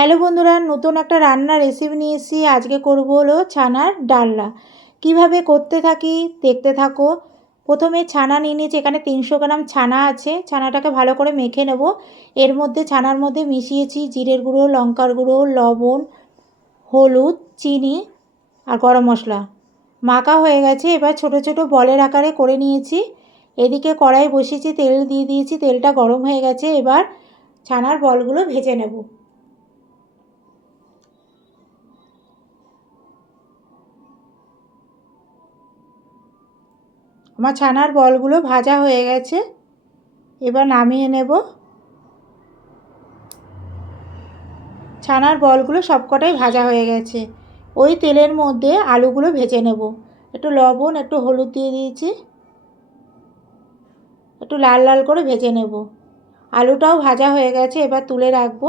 Hello বন্ধুরা, নতুন একটা রান্নার রেসিপি নিয়ে এসেছি। আজকে করব হলো ছানার ডালনা। কিভাবে করতে থাকি দেখতে থাকো। প্রথমে ছানা নিয়ে নিয়েছি, এখানে 300 গ্রাম ছানা আছে। ছানাটাকে ভালো করে মেখে নেব। এর মধ্যে ছানার মধ্যে মিশিয়েছি জিরের গুঁড়ো, লঙ্কার গুঁড়ো, লবণ, হলুদ, চিনি আর গরম মশলা। মাখা হয়ে গেছে। এবার ছোট ছোট বলের আকারে করে নিয়েছি। এদিকে কড়াই বসিয়েছি, তেল দিয়ে দিয়েছি, তেলটা গরম হয়ে গেছে। এবার ছানার বলগুলো ভেজে নেব। আমার ছানার বলগুলো ভাজা হয়ে গেছে। এবার নামিয়ে নেব। ছানার বলগুলো সবকটাই ভাজা হয়ে গেছে। ওই তেলের মধ্যে আলুগুলো ভেজে নেব। একটু লবণ, একটু হলুদ দিয়ে দিয়েছি। একটু লাল লাল করে ভেজে নেব। আলুটাও ভাজা হয়ে গেছে, এবার তুলে রাখবো।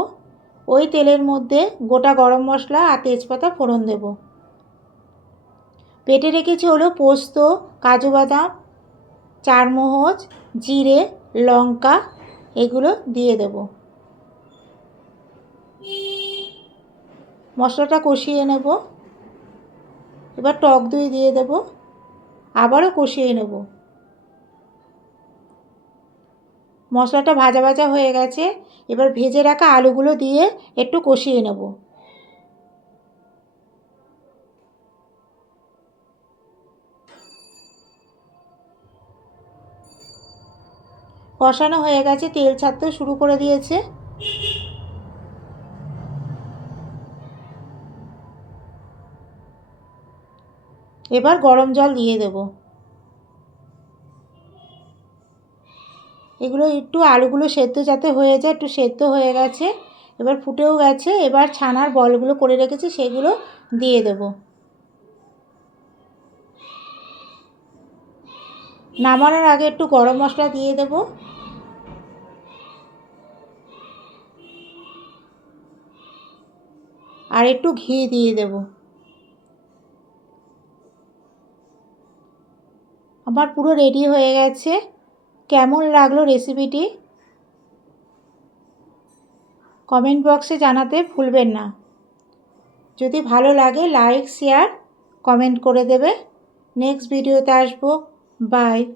ওই তেলের মধ্যে গোটা গরম মশলা আর তেজপাতা ফোড়ন দেব। বেটে রেখেছি হলো পোস্ত, কাজু বাদাম, চারমগজ, জিরে, লঙ্কা, এগুলো দিয়ে দেব। মশলাটা কষিয়ে নেব। এবার টক দই দিয়ে দেব। আবারও কষিয়ে নেব। মশলাটা ভাজা ভাজা হয়ে গেছে। এবার ভেজে রাখা আলুগুলো দিয়ে একটু কষিয়ে নেব। কষানো হয়ে গেছে, তেল ছাড়তে শুরু করে দিয়েছে। এবার গরম জল দিয়ে দেব। এগুলো একটু আলুগুলো সেদ্ধ যাতে হয়ে যায়, একটু সেদ্ধ হয়ে গেছে। এবার ফুটেও গেছে। এবার ছানার বলগুলো করে রেখেছি, সেগুলো দিয়ে দেব। নামানোর আগে একটু গরম মশলা দিয়ে দেব। আর একটু ঘি দিয়ে দেব। আমার পুরো রেডি হয়ে গেছে। কেমন লাগলো রেসিপিটি কমেন্ট বক্সে জানাতে ভুলবেন না। যদি ভালো লাগে লাইক, শেয়ার, কমেন্ট করে দেবে। নেক্সট ভিডিওতে আসবো। বাই।